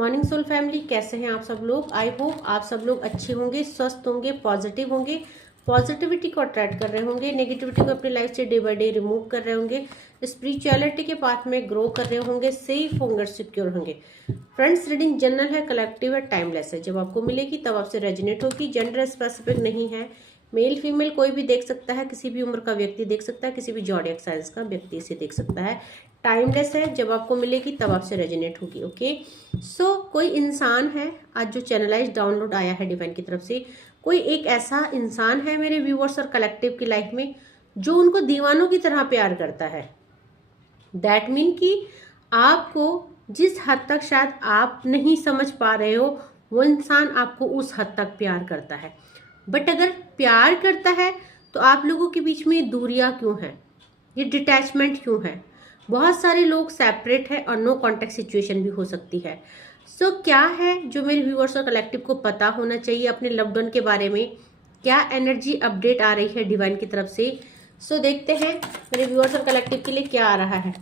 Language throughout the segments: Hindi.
मॉर्निंग सोल फैमिली, कैसे हैं आप सब लोग। आई होप आप सब लोग अच्छे होंगे, स्वस्थ होंगे, पॉजिटिव होंगे, पॉजिटिविटी को अट्रैक्ट कर रहे होंगे, नेगेटिविटी को अपनी लाइफ से डे बाय डे रिमूव कर रहे होंगे, स्पिरिचुअलिटी के पाथ में ग्रो कर रहे होंगे, सेफ होंगे, सिक्योर होंगे। फ्रेंड्स, रीडिंग जनरल है, कलेक्टिव है, टाइमलेस है। जब आपको मिलेगी तब आपसे रेजोनेट होगी। जेंडर स्पेसिफिक नहीं है, मेल फीमेल कोई भी देख सकता है, किसी भी उम्र का व्यक्ति देख सकता है, किसी भी जॉडियक साइंस का व्यक्ति इसे देख सकता है। टाइमलेस है, जब आपको मिलेगी तब आपसे रेजोनेट होगी। ओके, सो कोई इंसान है, आज जो चैनलाइज डाउनलोड आया है डिवाइन की तरफ से, कोई एक ऐसा इंसान है मेरे व्यूअर्स और कलेक्टिव की लाइफ में जो उनको दीवानों की तरह प्यार करता है। दैट मीन कि आपको जिस हद तक शायद आप नहीं समझ पा रहे हो, वो इंसान आपको उस हद तक प्यार करता है। बट अगर प्यार करता है तो आप लोगों के बीच में दूरियां क्यों हैं, ये डिटैचमेंट क्यों है। बहुत सारे लोग सेपरेट है और नो कॉन्टेक्ट सिचुएशन भी हो सकती है। सो क्या है जो मेरे व्यूअर्स और कलेक्टिव को पता होना चाहिए अपने लव्ड वन के बारे में, क्या एनर्जी अपडेट आ रही है डिवाइन की तरफ से। सो देखते हैं मेरे व्यूअर्स और कलेक्टिव के लिए क्या आ रहा है।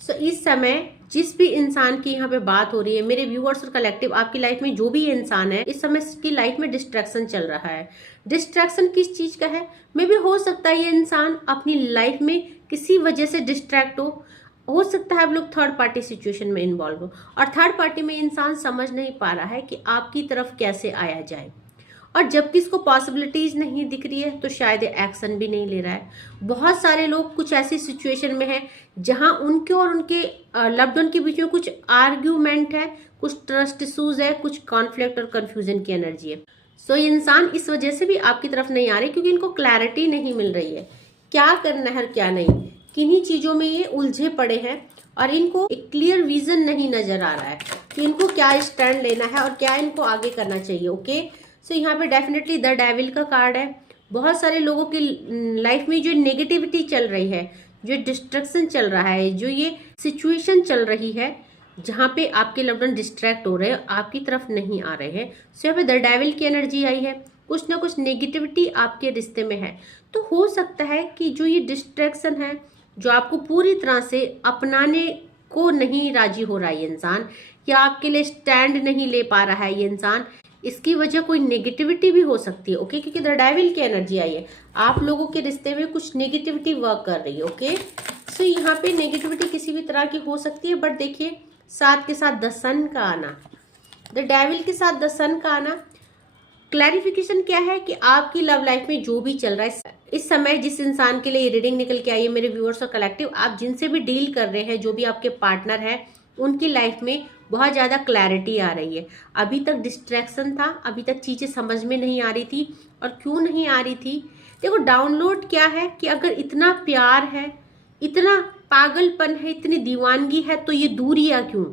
सो इस समय जिस भी इंसान की यहाँ पे बात हो रही है, मेरे व्यूअर्स और कलेक्टिव, आपकी लाइफ में जो भी इंसान है इस समय की लाइफ में डिस्ट्रैक्शन चल रहा है। डिस्ट्रैक्शन किस चीज का है, मे भी हो सकता है ये इंसान अपनी लाइफ में किसी वजह से डिस्ट्रैक्ट हो सकता है आप लोग थर्ड पार्टी सिचुएशन में इन्वॉल्व हो, और थर्ड पार्टी में इंसान समझ नहीं पा रहा है कि आपकी तरफ कैसे आया जाए, और जबकि इसको पॉसिबिलिटीज नहीं दिख रही है तो शायद एक्शन भी नहीं ले रहा है। बहुत सारे लोग कुछ ऐसी सिचुएशन में हैं जहां उनके और उनके लव्ड वन के बीच में कुछ आर्ग्यूमेंट है, कुछ ट्रस्ट इशूज है, कुछ कॉन्फ्लिक्ट और कंफ्यूजन की एनर्जी है। सो ये इंसान इस वजह से भी आपकी तरफ नहीं आ रहे क्योंकि इनको क्लैरिटी नहीं मिल रही है, क्या करना है और क्या नहीं। किन्हीं चीजों में ये उलझे पड़े हैं और इनको एक क्लियर विजन नहीं नजर आ रहा है कि इनको क्या स्टैंड लेना है और क्या इनको आगे करना चाहिए। ओके, सो यहाँ पे डेफिनेटली द डेविल का कार्ड है। बहुत सारे लोगों की लाइफ में जो नेगेटिविटी चल रही है, जो डिस्ट्रैक्शन चल रहा है, जो ये सिचुएशन चल रही है जहाँ पे आपके लव्ड वन डिस्ट्रैक्ट हो रहे हैं, आपकी तरफ नहीं आ रहे हैं। सो यहाँ पे द डेविल की एनर्जी आई है, कुछ ना कुछ नेगेटिविटी आपके रिश्ते में है। तो हो सकता है कि जो ये डिस्ट्रैक्शन है, जो आपको पूरी तरह से अपनाने को नहीं राजी हो रहा है ये इंसान, या आपके लिए स्टैंड नहीं ले पा रहा है ये इंसान, इसकी वजह कोई नेगेटिविटी भी हो सकती है। ओके, क्योंकि द डेविल की एनर्जी आई है, आप लोगों के रिश्ते में कुछ नेगेटिविटी वर्क कर रही है। ओके, सो यहाँ पे नेगेटिविटी किसी भी तरह की हो सकती है, बट देखिए साथ के साथ द सन का आना, द डेविल के साथ द सन का आना, क्लैरिफिकेशन क्या है कि आपकी लव लाइफ में जो भी चल रहा है इस समय, जिस इंसान के लिए ये रीडिंग निकल के आई है मेरे व्यूअर्स और कलेक्टिव, आप जिनसे भी डील कर रहे हैं, जो भी आपके पार्टनर है, उनकी लाइफ में बहुत ज़्यादा क्लैरिटी आ रही है। अभी तक डिस्ट्रैक्शन था, अभी तक चीज़ें समझ में नहीं आ रही थी, और क्यों नहीं आ रही थी, देखो डाउनलोड क्या है कि अगर इतना प्यार है, इतना पागलपन है, इतनी दीवानगी है, तो ये दूरियां क्यों।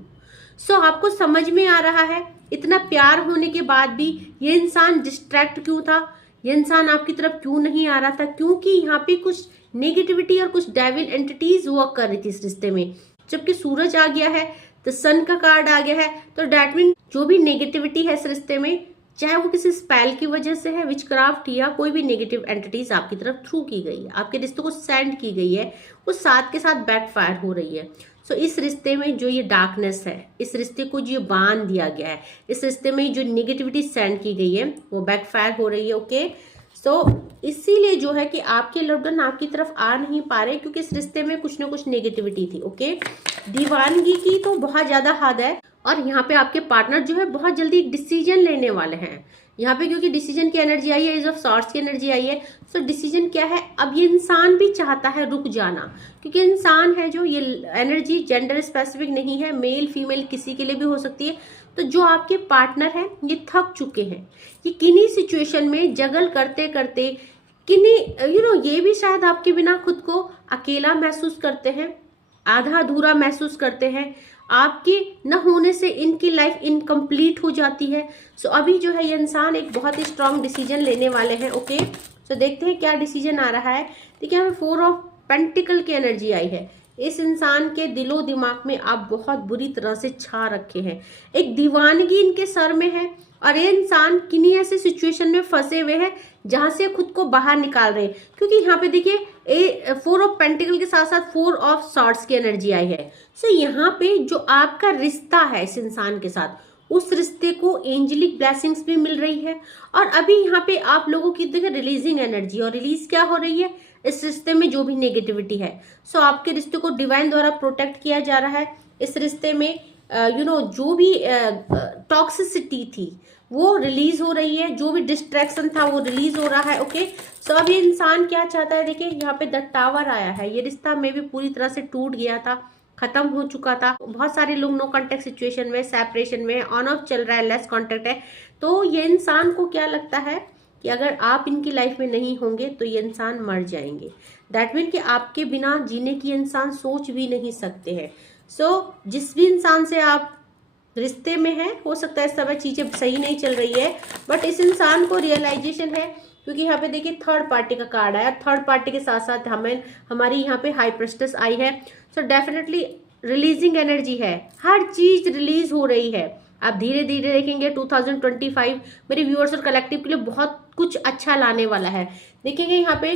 सो आपको समझ में आ रहा है इतना प्यार होने के बाद भी ये इंसान डिस्ट्रैक्ट क्यों था, ये इंसान आपकी तरफ क्यों नहीं आ रहा था, क्योंकि यहाँ पे कुछ नेगेटिविटी और कुछ डेविल एंटिटीज वर्क कर रही थी इस रिश्ते में। जबकि सूरज आ गया है, तो सन का कार्ड आ गया है, तो डैट मीन जो भी नेगेटिविटी है इस रिश्ते में, चाहे वो किसी स्पेल की वजह से है, विचक्राफ्ट, या कोई भी नेगेटिव एंटिटीज आपकी तरफ थ्रू की गई है, आपके रिश्ते को सेंड की गई है, वो साथ के साथ बैकफायर हो रही है। सो इस रिश्ते में जो ये डार्कनेस है, इस रिश्ते को जो बांध दिया गया है, इस रिश्ते में जो नेगेटिविटी सेंड की गई है, वो बैकफायर हो रही है। ओके, सो इसीलिए जो है कि आपके लव्ड वन आपकी तरफ आ नहीं पा रहे क्योंकि इस रिश्ते में कुछ ना कुछ नेगेटिविटी थी। ओके, दीवानगी की तो बहुत ज्यादा हद है, और यहाँ पे आपके पार्टनर जो है बहुत जल्दी डिसीजन लेने वाले हैं यहाँ पे, क्योंकि डिसीजन की एनर्जी आई है, एज ऑफ सॉर्ड्स की एनर्जी आई है। सो डिसीजन क्या है, अब ये इंसान भी चाहता है रुक जाना, क्योंकि इंसान है जो, ये एनर्जी जेंडर स्पेसिफिक नहीं है, मेल फीमेल किसी के लिए भी हो सकती है। तो जो आपके पार्टनर हैं ये थक चुके हैं, ये किन्हीं सिचुएशन में जगल करते करते, किन्हीं ये भी शायद आपके बिना खुद को अकेला महसूस करते हैं, आधा अधूरा महसूस करते हैं, आपके न होने से इनकी लाइफ इनकम्प्लीट हो जाती है। सो अभी जो है ये इंसान एक बहुत ही स्ट्रांग डिसीजन लेने वाले हैं। ओके, सो देखते हैं क्या डिसीजन आ रहा है। देखिए यहाँ पे 4 ऑफ पेंटिकल की एनर्जी आई है, इस इंसान के दिलो दिमाग में आप बहुत बुरी तरह से छा रखे हैं, एक दीवानगी इनके सर में है और ये इंसान किन्हीं ऐसे सिचुएशन में फंसे हुए हैं जहां से खुद को बाहर निकाल रहे हैं। क्योंकि यहाँ पे देखिए 4 ऑफ पेंटिकल के साथ साथ 4 ऑफ सॉर्ड्स की एनर्जी आई है। सो यहाँ पे जो आपका रिश्ता है इस इंसान के साथ, उस रिश्ते को एंजेलिक ब्लेसिंग्स भी मिल रही है। और अभी यहाँ पे आप लोगों की देखिए रिलीजिंग एनर्जी, और रिलीज क्या हो रही है, इस रिश्ते में जो भी नेगेटिविटी है। सो आपके रिश्ते को डिवाइन द्वारा प्रोटेक्ट किया जा रहा है। इस रिश्ते में जो भी टॉक्सिसिटी थी वो रिलीज हो रही है, जो भी डिस्ट्रैक्शन था वो रिलीज हो रहा है। ओके, सो अब ये इंसान क्या चाहता है, देखिए यहाँ पे द टावर आया है। ये रिश्ता में भी पूरी तरह से टूट गया था, खत्म हो चुका था। बहुत सारे लोग नो कांटेक्ट सिचुएशन में, सेपरेशन में, ऑन ऑफ चल रहा है, लेस कांटेक्ट है। तो ये इंसान को क्या लगता है कि अगर आप इनकी लाइफ में नहीं होंगे तो ये इंसान मर जाएंगे। दैट मीन कि आपके बिना जीने की इंसान सोच भी नहीं सकते हैं। सो जिस भी इंसान से आप रिश्ते में है, हो सकता है इस समय चीजें सही नहीं चल रही है, बट इस इंसान को रियलाइजेशन है। क्योंकि यहाँ पे देखिए थर्ड पार्टी का कार्ड आया, थर्ड पार्टी के साथ साथ हमारी यहाँ पे हाई प्रेस्टिस आई है। सो डेफिनेटली रिलीजिंग एनर्जी है, हर चीज रिलीज हो रही है। आप धीरे धीरे देखेंगे 2025 मेरे व्यूअर्स और कलेक्टिव के लिए बहुत कुछ अच्छा लाने वाला है। देखेंगे यहाँ पे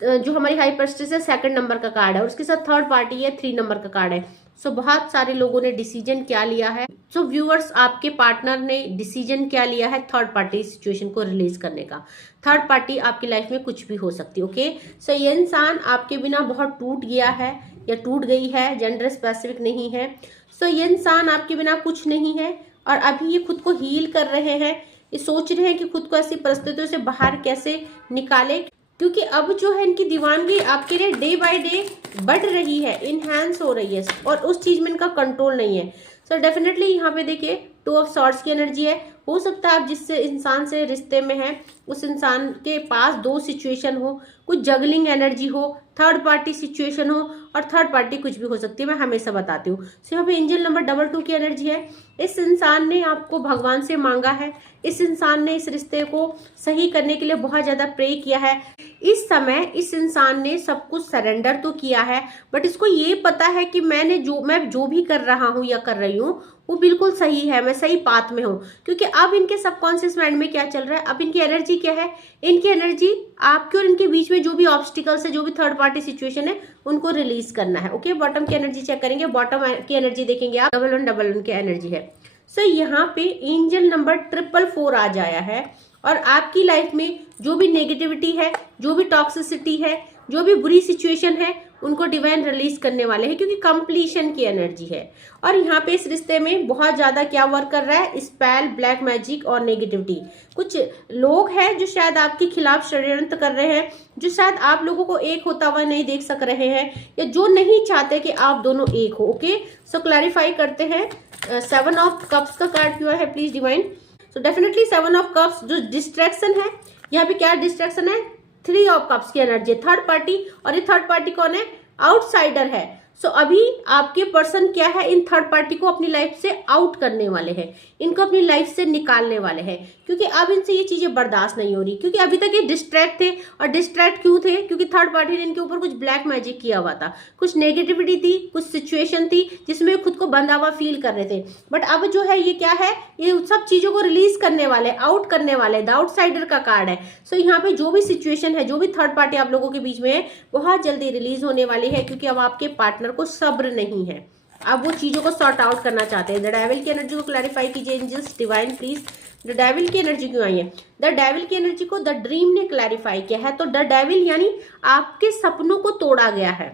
जो हमारी हाई प्रेस्टिस है 2nd नंबर का कार्ड है, और उसके साथ थर्ड पार्टी है 3 नंबर का कार्ड है। सो बहुत सारे लोगों ने डिसीजन क्या लिया है। सो व्यूअर्स, आपके पार्टनर ने डिसीजन क्या लिया है थर्ड पार्टी सिचुएशन को रिलीज करने का। थर्ड पार्टी आपकी लाइफ में कुछ भी हो सकती है। ओके, सो ये इंसान आपके बिना बहुत टूट गया है या टूट गई है, जेंडर स्पेसिफिक नहीं है। सो ये इंसान आपके बिना कुछ नहीं है और अभी ये खुद को हील कर रहे हैं। ये सोच रहे हैं कि खुद को ऐसी परिस्थितियों से बाहर कैसे निकाले, क्योंकि अब जो है इनकी दीवानगी आपके लिए डे बाय डे बढ़ रही है, इनहैंस हो रही है, और उस चीज में इनका कंट्रोल नहीं है। सो डेफिनेटली यहाँ पे देखिए 2 ऑफ सॉर्ड्स की एनर्जी है। हो सकता है आप जिस इंसान से रिश्ते में हैं उस इंसान के पास 2 सिचुएशन हो, कुछ जगलिंग एनर्जी हो, थर्ड पार्टी सिचुएशन हो, और थर्ड पार्टी कुछ भी हो सकती है, मैं हमेशा बताती हूँ। सो यहाँ पे एंजल नंबर 22 की एनर्जी है। इस इंसान ने आपको भगवान से मांगा है, इस इंसान ने इस रिश्ते को सही करने के लिए बहुत ज्यादा प्रे किया है। इस समय इस इंसान ने सब कुछ सरेंडर तो किया है, बट इसको ये पता है कि मैं जो भी कर रहा हूँ या कर रही हूँ वो बिल्कुल सही है, मैं सही पाथ में हूँ। क्योंकि अब इनके सबकॉन्शियस माइंड में क्या चल रहा है, अब इनकी एनर्जी क्या है, इनकी एनर्जी आपके और इनके बीच में जो भी ऑब्स्टिकल्स है, जो भी थर्ड पार्टी सिचुएशन है, उनको रिलीज करना है। ओके, बॉटम की एनर्जी चेक करेंगे। बॉटम की एनर्जी देखेंगे आप, 1111 की एनर्जी है। सो यहाँ पे एंजल नंबर 444 आ जाया है, और आपकी लाइफ में जो भी नेगेटिविटी है, जो भी टॉक्सिसिटी है, जो भी बुरी सिचुएशन है, उनको डिवाइन रिलीज करने वाले हैं, क्योंकि कंप्लीशन की एनर्जी है। और यहाँ पे इस रिश्ते में बहुत ज्यादा क्या वर्क कर रहा है, स्पेल, ब्लैक मैजिक और नेगेटिविटी। कुछ लोग हैं जो शायद आपके खिलाफ षड्यंत्र कर रहे हैं, जो शायद आप लोगों को एक होता हुआ नहीं देख सक रहे हैं, या जो नहीं चाहते कि आप दोनों एक हो। ओके, सो क्लैरिफाई करते हैं 7 ऑफ कप्स का कार्ड क्यों है please divine. So definitely 7 of cups जो डिस्ट्रैक्शन है, यहाँ पे क्या डिस्ट्रैक्शन है, 3 ऑफ कप्स की एनर्जी, थर्ड पार्टी, और ये थर्ड पार्टी कौन है, आउटसाइडर है। सो अभी आपके पर्सन क्या है, इन थर्ड पार्टी को अपनी लाइफ से आउट करने वाले हैं, इनको अपनी लाइफ से निकालने वाले हैं, क्योंकि अब इनसे ये चीजें बर्दाश्त नहीं हो रही। क्योंकि अभी तक ये डिस्ट्रैक्ट थे, और डिस्ट्रैक्ट क्यों थे, क्योंकि थर्ड पार्टी ने इनके ऊपर कुछ ब्लैक मैजिक किया हुआ था, कुछ नेगेटिविटी थी, कुछ सिचुएशन थी जिसमें खुद को बंधा हुआ फील कर रहे थे। बट अब जो है ये क्या है, ये सब चीजों को रिलीज करने वाले, आउट करने वाले, द आउटसाइडर का कार्ड है। सो यहाँ पे जो भी सिचुएशन है, जो भी थर्ड पार्टी आप लोगों के बीच में है, बहुत जल्दी रिलीज होने वाली है, क्योंकि अब आपके पार्टनर को सब्र नहीं है, अब वो चीजों को सॉर्ट आउट करना चाहते हैं। द डेविल की एनर्जी को क्लैरिफाई कीजिए angels divine please. The devil की एनर्जी क्यों आई है, द डेविल की एनर्जी को द ड्रीम ने क्लैरिफाई किया है। तो द डेविल यानी आपके सपनों को तोड़ा गया है।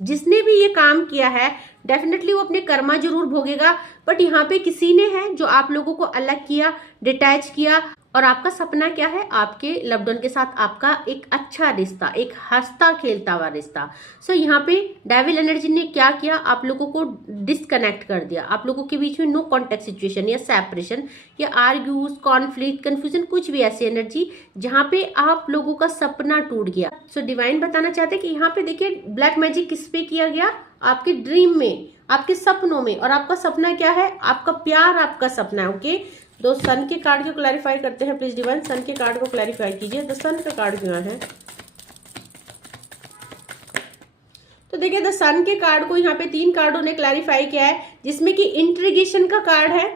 जिसने भी ये काम किया है डेफिनेटली वो अपने कर्मा जरूर भोगेगा, बट यहाँ पे किसी ने है जो आप लोगों को अलग किया, डिटैच किया, और आपका सपना क्या है, आपके लव्ड वन के साथ आपका एक अच्छा रिश्ता, एक हंसता खेलता हुआ रिश्ता। सो यहाँ पे डेविल एनर्जी ने क्या किया, आप लोगों को डिस्कनेक्ट कर दिया, आप लोगों के बीच में नो कॉन्टेक्ट सिचुएशन या सेपरेशन या आर्ग्यूज, कॉन्फ्लिक्ट, कंफ्यूजन, कुछ भी ऐसी एनर्जी जहाँ पे आप लोगों का सपना टूट गया। सो डिवाइन बताना चाहते हैं कि यहाँ पे देखिए ब्लैक मैजिक किस पे किया गया, आपके ड्रीम में, आपके सपनों में। और आपका सपना क्या है, आपका प्यार आपका सपना है। ओके, दो सन के कार्ड को क्लैरिफाई करते हैं प्लीज डिवाइन, सन के कार्ड को क्लैरिफाई कीजिए। द सन का कार्ड क्यों है, तो देखिए द सन के कार्ड को यहाँ पे 3 कार्डों ने क्लैरिफाई किया है, जिसमें कि इंट्रीगेशन का कार्ड है,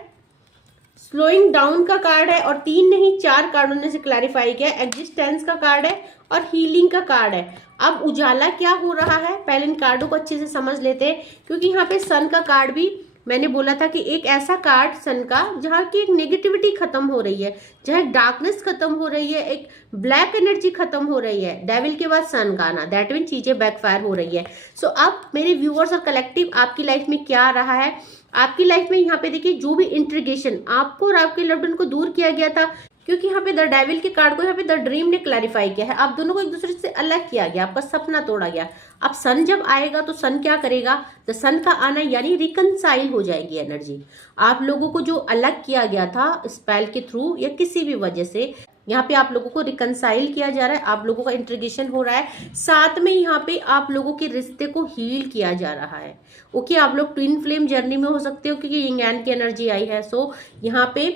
स्लोइंग डाउन का कार्ड है, और 3 नहीं 4 कार्डों ने से क्लैरिफाई किया है, एग्जिस्टेंस का कार्ड है और हीलिंग का कार्ड है। अब उजाला क्या हो रहा है, पहले इन कार्डों को अच्छे से समझ लेते हैं, क्योंकि यहाँ पे सन का कार्ड भी मैंने बोला था कि एक ऐसा कार्ड सन का जहाँ की एक नेगेटिविटी खत्म हो रही है, जहाँ एक डार्कनेस खत्म हो रही है, एक ब्लैक एनर्जी खत्म हो रही है। डेविल के बाद सन का आना, दैट मीन चीजें बैकफायर हो रही है। सो अब मेरे व्यूअर्स और कलेक्टिव आपकी लाइफ में क्या आ रहा है, आपकी लाइफ में यहाँ पे देखिए जो भी इंट्रीगेशन आपको और आपके लव्ड वन को दूर किया गया था, क्योंकि यहाँ पे द डेविल के कार्ड को यहाँ पे द ड्रीम ने क्लैरिफाई किया है, आप दोनों को एक दूसरे से अलग किया गया, आपका सपना तोड़ा गया। अब सन जब आएगा तो सन क्या करेगा, द सन का आना यानी रिकनसाइल हो जाएगी एनर्जी। आप लोगों को जो अलग किया गया था स्पेल के थ्रू या किसी भी वजह से, यहाँ पे आप लोगों को रिकनसाइल किया जा रहा है, आप लोगों का इंट्रीगेशन हो रहा है, साथ में यहाँ पे आप लोगों के रिश्ते को हील किया जा रहा है। ओके, आप लोग ट्विन फ्लेम जर्नी में हो सकते हो क्योंकि यिंग यांग की एनर्जी आई है। सो यहाँ पे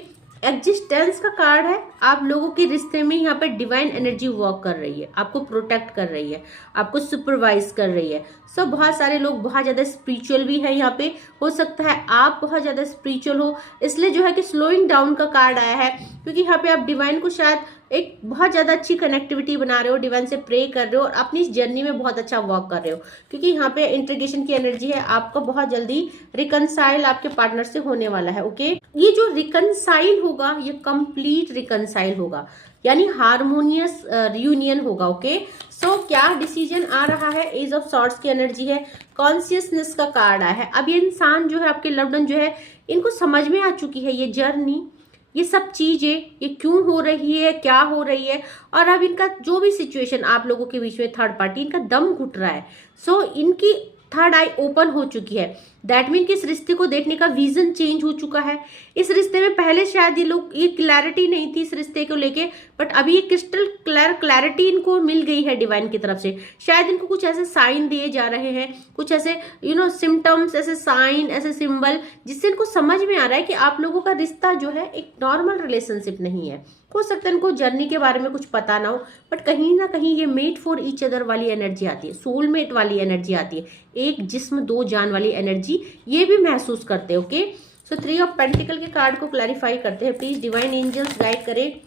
एग्जिस्टेंस का कार्ड है, आप लोगों के रिश्ते में यहाँ पे डिवाइन एनर्जी वर्क कर रही है, आपको प्रोटेक्ट कर रही है, आपको सुपरवाइज कर रही है। सो बहुत सारे लोग बहुत ज्यादा स्पिरिचुअल भी है, यहाँ पे हो सकता है आप बहुत ज्यादा स्पिरिचुअल हो, इसलिए जो है कि स्लोइंग डाउन का कार्ड आया है, क्योंकि यहाँ पे आप डिवाइन को शायद एक बहुत ज्यादा अच्छी कनेक्टिविटी बना रहे हो, डिवाइन से प्रे कर रहे हो और अपनी इस जर्नी में बहुत अच्छा वर्क कर रहे हो, क्योंकि यहाँ पे इंट्रीगेशन की एनर्जी है, आपका बहुत जल्दी रिकनसाइल आपके पार्टनर से होने वाला है। ओके, ये जो रिकनसाइल होगा ये कंप्लीट रिकनसाइल होगा, यानी हार्मोनियस रियूनियन होगा। ओके, सो क्या डिसीजन आ रहा है, एज ऑफ सॉर्ड्स की एनर्जी है, कॉन्शियसनेस का कार्ड आया है। अब ये इंसान जो है, आपके लव्ड वन जो है, इनको समझ में आ चुकी है ये जर्नी, ये सब चीजें ये क्यों हो रही है, क्या हो रही है, और अब इनका जो भी सिचुएशन आप लोगों के बीच में थर्ड पार्टी इनका दम घुट रहा है। सो इनकी थर्ड आई ओपन हो चुकी है, दैट मीन कि इस रिश्ते को देखने का विजन चेंज हो चुका है। इस रिश्ते में पहले शायद ये लोग, ये क्लैरिटी नहीं थी इस रिश्ते को लेके, बट अभी ये क्रिस्टल क्लैरिटी इनको मिल गई है डिवाइन की तरफ से। शायद इनको कुछ ऐसे साइन दिए जा रहे हैं, कुछ ऐसे सिम्टम्स, ऐसे साइन, ऐसे सिंबल, जिससे इनको समझ में आ रहा है कि आप लोगों का रिश्ता जो है एक नॉर्मल रिलेशनशिप नहीं है। हो सकता है इनको जर्नी के बारे में कुछ पता ना हो, बट कहीं ना कहीं ये मेट फॉर ईच अदर वाली एनर्जी आती है, सोलमेट वाली एनर्जी आती है, एक जिस्म दो जान वाली एनर्जी ये भी महसूस करते हैं। ओके, सो 3 ऑफ पेंटिकल के कार्ड को क्लैरिफाई करते हैं, प्लीज डिवाइन एंजल्स गाइड करें।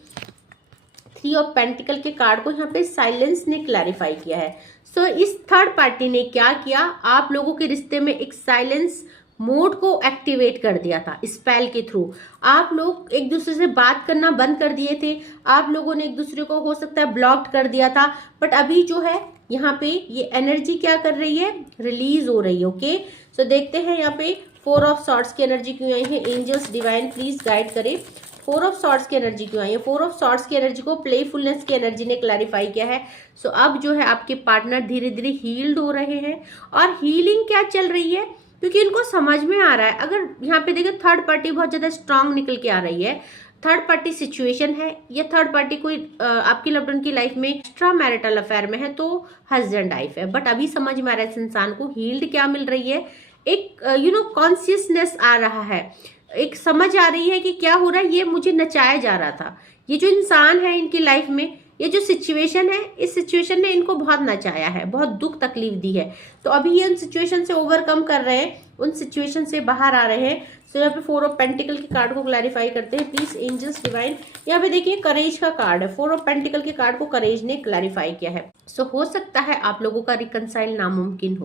3 ऑफ पेंटिकल के कार्ड को यहाँ पे साइलेंस ने क्लैरिफाई किया है। सो इस थर्ड पार्टी ने क्या किया, आप लोगों के रिश्ते में एक साइलेंस मोड को एक्टिवेट कर दिया था स्पेल के थ्रू। आप लोग एक दूसरे से बात करना बंद कर दिए थे, आप लोगों ने एक दूसरे को हो सकता है ब्लॉक्ड कर दिया था, बट अभी जो है यहाँ पे ये एनर्जी क्या कर रही है, रिलीज हो रही है। ओके, सो देखते हैं यहाँ पे 4 ऑफ सॉर्ड्स की एनर्जी क्यों आई है, एंजल्स डिवाइन प्लीज गाइड करें 4 ऑफ सॉर्ड्स की एनर्जी क्यों आई है। 4 ऑफ सॉर्ड्स की एनर्जी को प्लेफुलनेस की एनर्जी ने क्लैरिफाई किया है। सो अब जो है आपके पार्टनर धीरे धीरे हील्ड हो रहे हैं, और हीलिंग क्या चल रही है, क्योंकि इनको समझ में आ रहा है, अगर यहाँ पे देखिए थर्ड पार्टी बहुत ज्यादा स्ट्रांग निकल के आ रही है, थर्ड पार्टी सिचुएशन है, या थर्ड पार्टी कोई आपकी लव्ड वन की लाइफ में एक्स्ट्रा मैरिटल अफेयर में है, तो हस्बैंड वाइफ है, बट अभी समझ में आ रहा है इस इंसान को हील्ड क्या मिल रही है, एक कॉन्शियसनेस आ रहा है, एक समझ आ रही है कि क्या हो रहा है, ये मुझे नचाया जा रहा था। ये जो इंसान है इनकी लाइफ में, ये जो सिचुएशन है, इस सिचुएशन ने इनको बहुत नचाया है, बहुत दुख तकलीफ दी है, तो अभी ये उन सिचुएशन से ओवरकम कर रहे हैं, उन सिचुएशन से बाहर आ रहे हैं। सो यहाँ पे 4 ऑफ पेंटिकल के कार्ड को क्लैरिफाई करते हैं, प्लीज एंजल्स डिवाइन। यहाँ पे देखिए करेज का कार्ड है, 4 ऑफ पेंटिकल के कार्ड को करेज ने क्लैरिफाई किया है। सो हो सकता है आप लोगों का रिकनसाइल नामुमकिन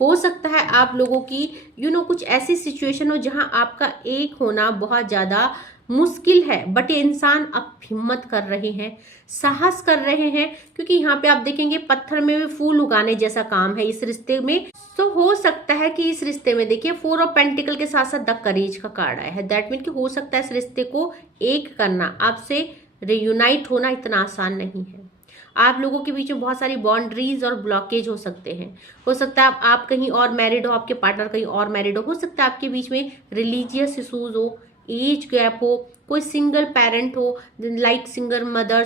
हो सकता है आप लोगों की कुछ ऐसी सिचुएशन हो जहां आपका एक होना बहुत ज्यादा मुश्किल है, बट ये इंसान अब हिम्मत कर रहे हैं, साहस कर रहे हैं, क्योंकि यहाँ पे आप देखेंगे पत्थर में भी फूल उगाने जैसा काम है इस रिश्ते में। तो हो सकता है कि इस रिश्ते में देखिए 4 ऑफ पेंटिकल के साथ साथ द करेज का कार्ड आया है, दैट मीन कि हो सकता है इस रिश्ते को एक करना, आपसे रियूनाइट होना इतना आसान नहीं है। आप लोगों के बीच में बहुत सारी बाउंड्रीज और ब्लॉकेज हो सकते हैं, हो सकता है आप कहीं और मैरिड हो, आपके पार्टनर कहीं और मैरिड हो सकता है आपके बीच में रिलीजियस इशूज हो, एज गैप हो, कोई सिंगल पेरेंट हो, लाइक सिंगल मदर,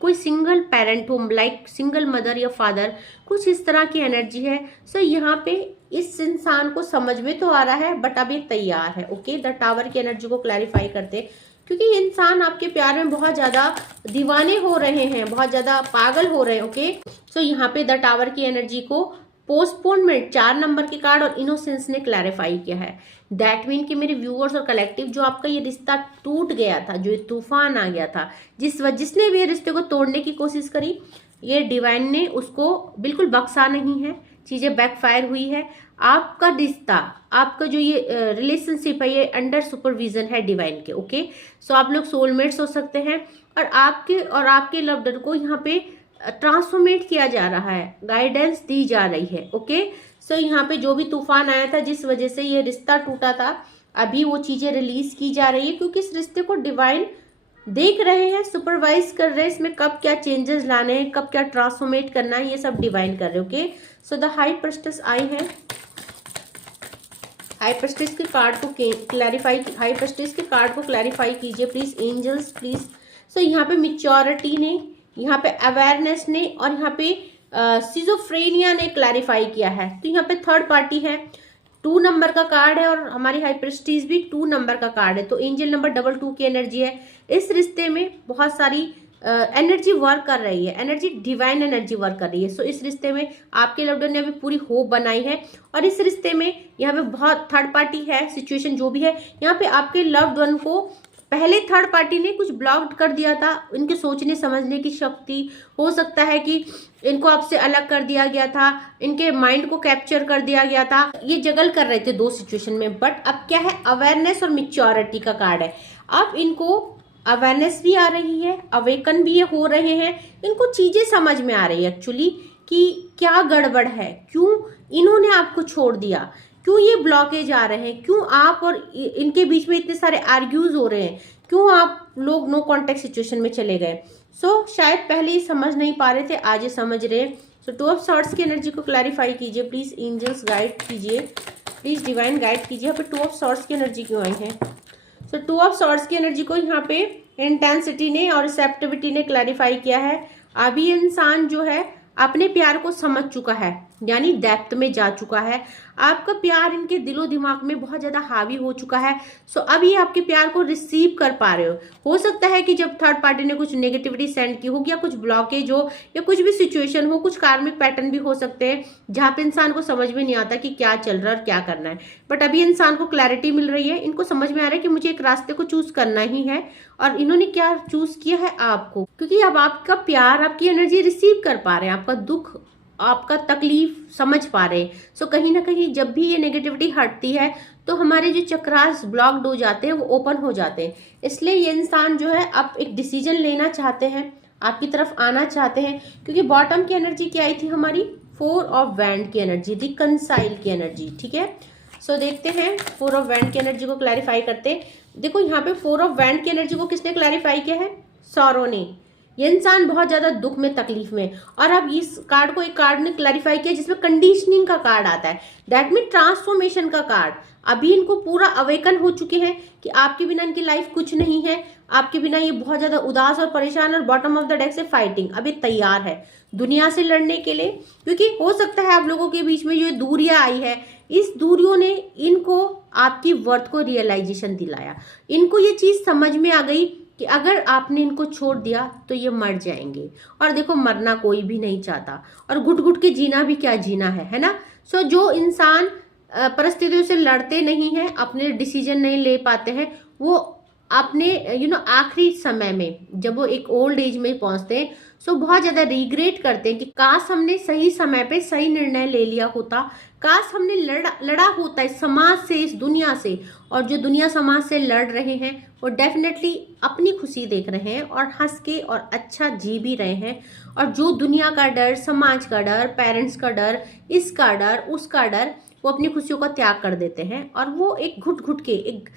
कोई सिंगल पेरेंट हो, लाइक सिंगल मदर या फादर, कुछ इस तरह की एनर्जी है। सो यहाँ पे इस इंसान को समझ में तो आ रहा है, बट अभी तैयार है। ओके, द टावर की एनर्जी को क्लैरिफाई करते, क्योंकि ये इंसान आपके प्यार में बहुत ज्यादा दीवाने हो रहे हैं, बहुत ज्यादा पागल हो रहे हैं। ओके, सो यहाँ पे द टावर की एनर्जी को पोस्टपोनमेंट 4 नंबर के कार्ड और इनोसेंस ने क्लैरिफाई किया है। दैट मीन कि मेरे व्यूअर्स और कलेक्टिव, जो आपका ये रिश्ता टूट गया था, जो तूफान आ गया था, जिसने भी ये रिश्ते को तोड़ने की कोशिश करी, ये डिवाइन ने उसको बिल्कुल बख्शा नहीं है। चीजें बैकफायर हुई है। आपका रिश्ता, आपका जो ये रिलेशनशिप है, ये अंडर सुपरविजन है डिवाइन के। ओके, सो आप लोग सोलमेट्स हो सकते हैं और आपके लव्ड वन को यहाँ पे ट्रांसफॉर्मेट किया जा रहा है, गाइडेंस दी जा रही है। ओके, सो यहाँ पे जो भी तूफान आया था, जिस वजह से ये रिश्ता टूटा था, अभी वो चीजें रिलीज की जा रही है, क्योंकि इस रिश्ते को डिवाइन देख रहे हैं, सुपरवाइज कर रहे हैं, इसमें कब क्या चेंजेस लाने हैं, कब क्या ट्रांसफॉर्मेट करना है, ये सब डिवाइन कर रहे हैं। Okay, so the high priestess आई है। हाई प्रेस्टेस के कार्ड को क्लैरिफाई कीजिए प्लीज एंजल्स, प्लीज। सो यहाँ पे मैच्योरिटी ने, यहाँ पे अवेयरनेस ने और यहाँ पे सिजोफ्रेनिया ने क्लैरिफाई किया है। तो यहाँ पे थर्ड पार्टी है, 2 नंबर का कार्ड है और हमारी हाई प्रेस्टीज भी 2 नंबर का कार्ड है। तो एंजल नंबर 22 की एनर्जी है। इस रिश्ते में बहुत सारी एनर्जी वर्क कर रही है, एनर्जी डिवाइन एनर्जी वर्क कर रही है। सो इस रिश्ते में आपके लव्ड वन ने अभी पूरी होप बनाई है और इस रिश्ते में यहाँ पे बहुत थर्ड पार्टी है, सिचुएशन जो भी है, यहाँ पे आपके लव्ड वन को पहले थर्ड पार्टी ने कुछ ब्लॉक कर दिया था। इनके सोचने समझने की शक्ति, हो सकता है कि इनको आपसे अलग कर दिया गया था, इनके माइंड को कैप्चर कर दिया गया था, ये जगल कर रहे थे 2 सिचुएशन में। बट अब क्या है, अवेयरनेस और मैच्योरिटी का कार्ड है। अब इनको अवेयरनेस भी आ रही है, अवेकन भी ये हो रहे हैं, इनको चीजें समझ में आ रही है एक्चुअली कि क्या गड़बड़ है, क्यों इन्होंने आपको छोड़ दिया, क्यों ये ब्लॉकेज आ रहे हैं, क्यों आप और इनके बीच में इतने सारे आर्ग्यूज हो रहे हैं, क्यों आप लोग नो कॉन्टेक्ट सिचुएशन में चले गए। सो शायद पहले ही समझ नहीं पा रहे थे, आज ये समझ रहे हैं। सो 2 ऑफ सॉर्ड्स की एनर्जी को क्लैरिफाई कीजिए प्लीज एंजल्स, गाइड कीजिए प्लीज, डिवाइन गाइड कीजिए। यहाँ पे 2 ऑफ सॉर्ड्स की एनर्जी क्यों आई है। सो 2 ऑफ सॉर्ड्स की एनर्जी को यहाँ पे इंटेंसिटी ने और रिसेप्टिविटी ने क्लैरिफाई किया है। अभी इंसान जो है अपने प्यार को समझ चुका है, यानी डेप्थ में जा चुका है। आपका प्यार इनके दिलो दिमाग में बहुत ज्यादा हावी हो चुका है। सो अब ये आपके प्यार को रिसीव कर पा रहे हो सकता है कि जब थर्ड पार्टी ने कुछ नेगेटिविटी सेंड की हो, या कुछ ब्लॉकेज हो, या कुछ भी सिचुएशन हो, कुछ कार्मिक पैटर्न भी हो सकते हैं जहां पे इंसान को समझ में नहीं आता कि क्या चल रहा है और क्या करना है। बट अभी इंसान को क्लैरिटी मिल रही है, इनको समझ में आ रहा है कि मुझे एक रास्ते को चूज करना ही है। और इन्होंने क्या चूज किया है, आपको, क्योंकि अब आपका प्यार, आपकी एनर्जी रिसीव कर पा रहे हैं, आपका दुख, आपका तकलीफ समझ पा रहे हैं। सो कहीं ना कहीं जब भी ये नेगेटिविटी हटती है तो हमारे जो चक्रास ब्लॉक्ड हो जाते हैं वो ओपन हो जाते हैं। इसलिए ये इंसान जो है अब एक डिसीजन लेना चाहते हैं, आपकी तरफ आना चाहते हैं, क्योंकि बॉटम की एनर्जी क्या आई थी हमारी, 4 ऑफ वैंड की एनर्जी, रिकंसाइल की एनर्जी। ठीक है, सो देखते हैं 4 ऑफ वैंड की एनर्जी को क्लैरिफाई करते हैं। देखो यहाँ पे 4 ऑफ वैंड की एनर्जी को किसने क्लैरिफाई किया है, सौरव ने। ये इंसान बहुत ज्यादा दुख में, तकलीफ में, और अब इस कार्ड को एक कार्ड ने क्लैरिफाई किया जिसमें कंडीशनिंग का कार्ड आता है, दैट मीन ट्रांसफॉर्मेशन का कार्ड। अभी इनको पूरा अवेकन हो चुके हैं कि आपके बिना इनकी लाइफ कुछ नहीं है, आपके बिना ये बहुत ज्यादा उदास और परेशान और बॉटम ऑफ द डेक से फाइटिंग अभी तैयार है दुनिया से लड़ने के लिए। क्योंकि हो सकता है आप लोगों के बीच में जो दूरियां आई है, इस दूरियों ने इनको आपकी वर्थ को रियलाइजेशन दिलाया, इनको ये चीज समझ में आ गई कि अगर आपने इनको छोड़ दिया तो ये मर जाएंगे। और देखो, मरना कोई भी नहीं चाहता, और घुट घुट के जीना भी क्या जीना है ना। सो जो इंसान परिस्थितियों से लड़ते नहीं हैं, अपने डिसीजन नहीं ले पाते हैं, वो अपने आखिरी समय में जब वो एक ओल्ड एज में पहुंचते हैं, सो बहुत ज्यादा रिग्रेट करते हैं कि काश हमने सही समय पे सही निर्णय ले लिया होता, काश हमने लड़ा होता इस समाज से, इस दुनिया से। और जो दुनिया समाज से लड़ रहे हैं वो डेफिनेटली अपनी खुशी देख रहे हैं और हंस के और अच्छा जी भी रहे हैं। और जो दुनिया का डर, समाज का डर, पेरेंट्स का डर, इसका डर, उसका डर, वो अपनी खुशियों का त्याग कर देते हैं और वो एक घुट घुट के, एक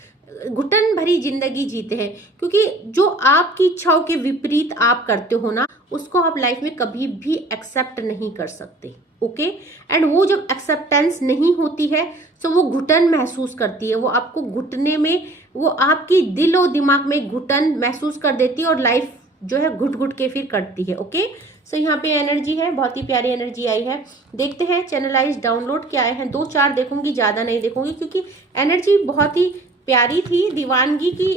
घुटन भरी जिंदगी जीते हैं। क्योंकि जो आपकी इच्छाओं के विपरीत आप करते हो ना, उसको आप लाइफ में कभी भी एक्सेप्ट नहीं कर सकते। ओके, एंड वो जब एक्सेप्टेंस नहीं होती है तो वो घुटन महसूस करती है, वो आपको घुटने में, वो आपकी दिल और दिमाग में घुटन महसूस कर देती है और लाइफ जो है घुट घुट के फिर कटती है। ओके, सो यहाँ पे एनर्जी है, बहुत ही प्यारी एनर्जी आई है। देखते हैं चैनलाइज डाउनलोड क्या आए हैं, 2-4 देखूंगी, ज्यादा नहीं देखूंगी, क्योंकि एनर्जी बहुत ही प्यारी थी, दीवानगी की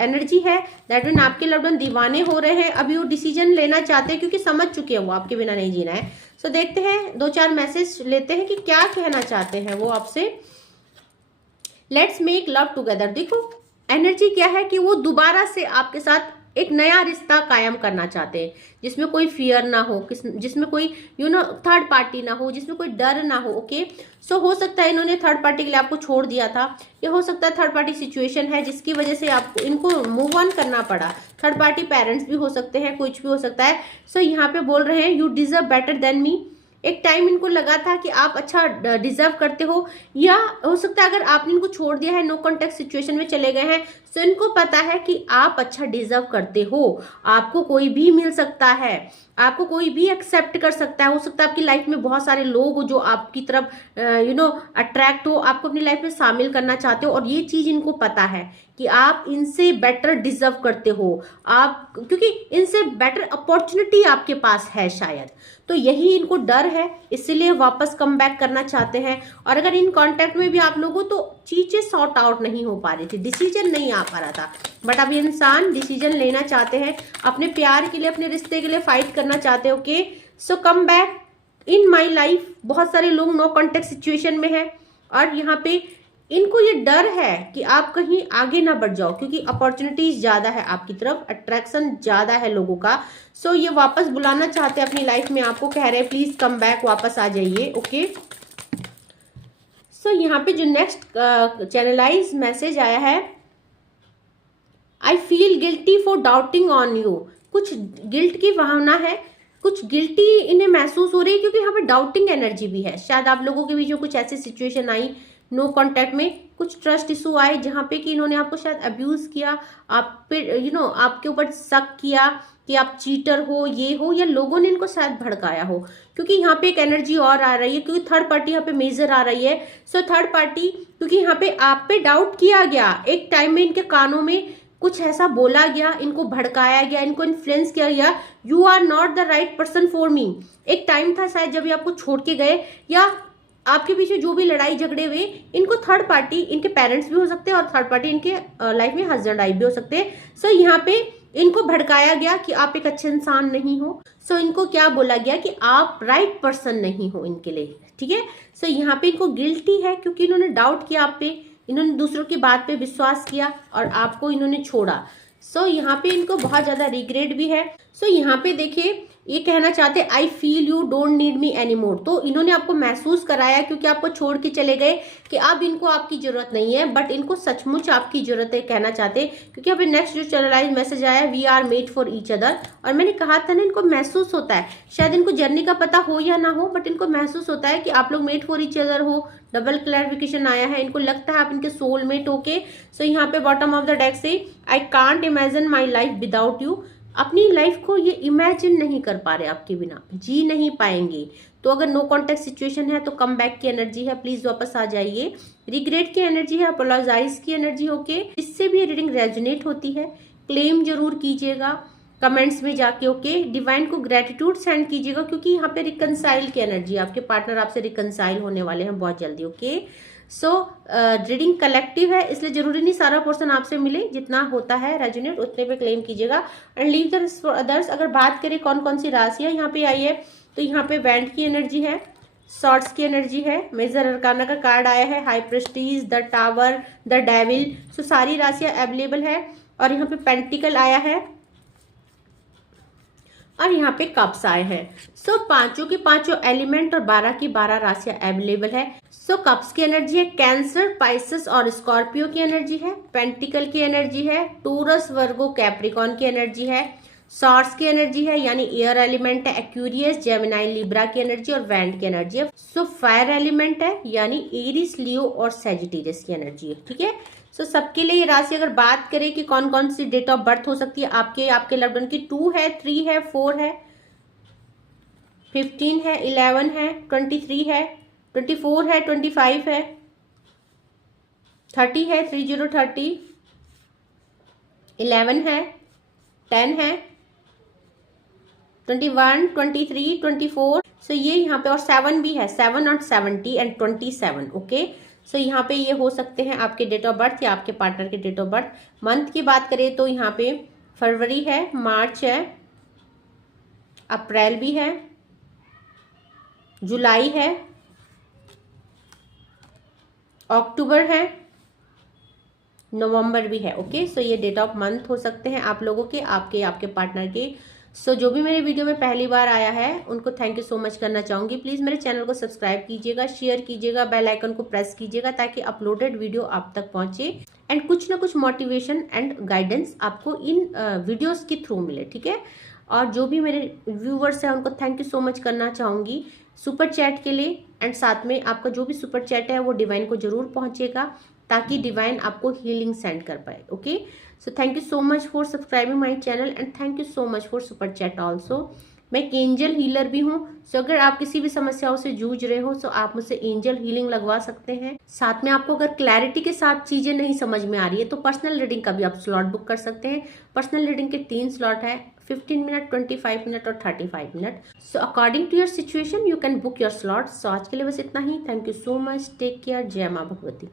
एनर्जी है। दैट मीन आपके लव्ड वन दीवाने हो रहे हैं, अभी वो डिसीजन लेना चाहते हैं क्योंकि समझ चुके हैं वो आपके बिना नहीं जीना है। सो देखते हैं, 2-4 मैसेज लेते हैं कि क्या कहना चाहते हैं वो आपसे। Let's make love together. देखो एनर्जी क्या है कि वो दोबारा से आपके साथ एक नया रिश्ता कायम करना चाहते हैं, जिसमें कोई फियर ना हो, जिसमें कोई थर्ड पार्टी ना हो, जिसमें कोई डर ना हो। ओके, सो हो सकता है इन्होंने थर्ड पार्टी के लिए आपको छोड़ दिया था, या हो सकता है थर्ड पार्टी सिचुएशन है जिसकी वजह से आपको इनको मूव ऑन करना पड़ा। थर्ड पार्टी पेरेंट्स भी हो सकते हैं, कुछ भी हो सकता है। सो यहाँ पे बोल रहे हैं you deserve better than me. एक टाइम इनको लगा था कि आप अच्छा डिजर्व करते हो, या हो सकता है अगर आपने इनको छोड़ दिया है, नो कॉन्टेक्ट सिचुएशन में चले गए हैं, तो इनको पता है कि आप अच्छा डिजर्व करते हो, आपको कोई भी मिल सकता है, आपको कोई भी एक्सेप्ट कर सकता है। हो सकता है आपकी लाइफ में बहुत सारे लोग हो जो आपकी तरफ अट्रैक्ट हो, आपको अपनी लाइफ में शामिल करना चाहते हो, और ये चीज इनको पता है कि आप इनसे बेटर डिजर्व करते हो, आप क्योंकि इनसे बेटर अपॉर्चुनिटी आपके पास है शायद। तो यही इनको डर है, इसीलिए वापस कम बैक करना चाहते हैं। और अगर इन कांटेक्ट में भी आप लोग हो तो चीजें सॉर्ट आउट नहीं हो पा रही थी, डिसीजन नहीं आ पा रहा था, बट अब ये इंसान डिसीजन लेना चाहते हैं, अपने प्यार के लिए, अपने रिश्ते के लिए फाइट करना चाहते हैं। Okay, so come back in my life. बहुत सारे लोग नो कॉन्टेक्ट सिचुएशन में है, और यहाँ पे इनको ये डर है कि आप कहीं आगे ना बढ़ जाओ, क्योंकि अपॉर्चुनिटीज ज्यादा है आपकी तरफ, अट्रैक्शन ज्यादा है लोगों का। सो ये वापस बुलाना चाहते हैं अपनी लाइफ में, आपको कह रहे हैं प्लीज कम बैक, वापस आ जाइए। ओके, सो यहाँ पे जो नेक्स्ट चैनलाइज मैसेज आया है, I feel guilty for doubting on you. कुछ गिल्ट की भावना है, कुछ गिल्टी इन्हें महसूस हो रही है, क्योंकि यहाँ पे डाउटिंग एनर्जी भी है। शायद आप लोगों के बीच में कुछ ऐसी सिचुएशन आई, नो कॉन्टेक्ट में कुछ ट्रस्ट इशू आए, जहां पे कि इन्होंने आपको शायद अब्यूज किया, आप पे आपके ऊपर शक किया कि आप चीटर हो, ये हो, या लोगों ने इनको शायद भड़काया हो, क्योंकि यहाँ पे एक एनर्जी और आ रही है, क्योंकि थर्ड पार्टी यहाँ पे मेजर आ रही है। सो थर्ड पार्टी, क्योंकि यहाँ पे आप पे डाउट किया गया, एक टाइम में इनके कानों में कुछ ऐसा बोला गया, इनको भड़काया गया, इनको इन्फ्लुएंस किया गया, you are not the right person for me. एक टाइम था शायद जब ये आपको छोड़ के गए, या आपके पीछे जो भी लड़ाई झगड़े हुए, इनको थर्ड पार्टी, इनके पेरेंट्स भी हो सकते हैं, और थर्ड पार्टी इनके लाइफ में हस्बैंड वाइफ भी हो सकते हैं। सो यहाँ पे इनको भड़काया गया कि आप एक अच्छे इंसान नहीं हो। सो इनको क्या बोला गया कि आप राइट पर्सन नहीं हो इनके लिए, ठीक है। सो यहाँ पे इनको गिल्टी है, क्योंकि इन्होंने डाउट किया आप पे, इन्होंने दूसरों की बात पे विश्वास किया, और आपको इन्होंने छोड़ा। सो यहाँ पे इनको बहुत ज्यादा रिग्रेट भी है। सो यहाँ पे देखिए ये कहना चाहते हैं I feel you don't need me any more. तो इन्होंने आपको महसूस कराया, क्योंकि आपको छोड़ के चले गए, कि अब इनको आपकी जरूरत नहीं है, बट इनको सचमुच आपकी जरूरत है, कहना चाहते हैं। क्योंकि अभी नेक्स्ट जो चैनलाइज मैसेज आया, we are made for each other. और मैंने कहा था ना, इनको महसूस होता है, शायद इनको जर्नी का पता हो या ना हो, बट इनको महसूस होता है कि आप लोग मेड फॉर ईच अदर हो। डबल क्लैरिफिकेशन आया है, इनको लगता है आप इनके सोलमेट होके। सो यहाँ पे बॉटम ऑफ द डेक से I can't imagine my life without you. अपनी लाइफ को ये इमेजिन नहीं कर पा रहे, आपके बिना जी नहीं पाएंगे। तो अगर नो कॉन्टेक्ट सिचुएशन है तो कम बैक की एनर्जी है, प्लीज वापस आ जाइए। रिग्रेट की एनर्जी है, अपोलोजाइज की एनर्जी होके, इससे भी रीडिंग रेजोनेट होती है। क्लेम जरूर कीजिएगा कमेंट्स में जाके। ओके, डिवाइन को ग्रेटिट्यूड सेंड कीजिएगा, क्योंकि यहाँ पे रिकनसाइल की एनर्जी, आपके पार्टनर आपसे रिकनसाइल होने वाले हैं बहुत जल्दी। ओके, सो रीडिंग कलेक्टिव है, इसलिए जरूरी नहीं सारा पोर्शन आपसे मिले, जितना होता है रेजोनेट उतने पे क्लेम कीजिएगा and leave the rest for others. अगर बात करें कौन कौन सी राशियां यहाँ पे आई है, तो यहाँ पे बैंड की एनर्जी है, शॉर्ट्स की एनर्जी है, मेजर अरकाना का कार्ड आया है, high priestess, the tower, the devil. So सारी राशियां अवेलेबल है, और यहाँ पे पेंटिकल आया है, और यहाँ पे कप्स आए हैं। सो पांचों के पांचों एलिमेंट और 12 की 12 राशियां अवेलेबल है। सो कप्स की एनर्जी है कैंसर, पाइसेस और स्कॉर्पियो की एनर्जी है। पेंटिकल की एनर्जी है टोरस, वर्गो, कैप्रिकॉन की एनर्जी है। सॉर्ड्स की एनर्जी है यानी एयर एलिमेंट है, एक्यूरियस, जेमिनाई, लिब्रा की एनर्जी, और वैंड की एनर्जी है। सो फायर एलिमेंट है यानी एरिस, लियो और सेजिटेरियस की एनर्जी है, ठीक है। सो सबके लिए ये राशि अगर बात करें कि कौन कौन सी डेट ऑफ बर्थ हो सकती है आपके लव्ड वन की, 2 है, 3 है, 4 है, 15 है, 11 है, 23 है, 24 है, 25 है, 30 है, 30, 11 है, 10 है, 21, 23, 24। सो ये यहाँ पे, और 7 भी है, 7 और 70 एंड 27। ओके, सो यहाँ पे ये हो सकते हैं आपके डेट ऑफ बर्थ या आपके पार्टनर के डेट ऑफ बर्थ। मंथ की बात करें तो यहाँ पे फरवरी है, मार्च है, अप्रैल भी है, जुलाई है, अक्टूबर है, नवंबर भी है। ओके, सो ये डेट ऑफ मंथ हो सकते हैं आप लोगों के, आपके पार्टनर के। सो जो भी मेरे वीडियो में पहली बार आया है उनको थैंक यू सो मच करना चाहूंगी। प्लीज मेरे चैनल को सब्सक्राइब कीजिएगा, शेयर कीजिएगा, बेल आइकन को प्रेस कीजिएगा ताकि अपलोडेड वीडियो आप तक पहुंचे एंड कुछ ना कुछ मोटिवेशन एंड गाइडेंस आपको इन वीडियोस के थ्रू मिले। ठीक है, और जो भी मेरे व्यूवर्स हैं उनको थैंक यू सो मच करना चाहूंगी सुपर चैट के लिए। एंड साथ में आपका जो भी सुपर चैट है वो डिवाइन को जरूर पहुंचेगा ताकि डिवाइन आपको हीलिंग सेंड कर पाए। Okay, so thank you so much for subscribing my channel and thank you so much for super chat also. मैं एक एंजल हीलर भी हूँ। सो अगर आप किसी भी समस्याओं से जूझ रहे हो तो आप मुझसे एंजल हीलिंग लगवा सकते हैं। साथ में आपको अगर क्लैरिटी के साथ चीजें नहीं समझ में आ रही है तो पर्सनल रीडिंग का भी आप स्लॉट बुक कर सकते हैं। पर्सनल रीडिंग के 3 स्लॉट है, 15 मिनट, 25 मिनट और 35 minute. So according to your situation you can book your slot. So आज के लिए बस इतना ही। Thank you so much, take care, जय माँ भगवती।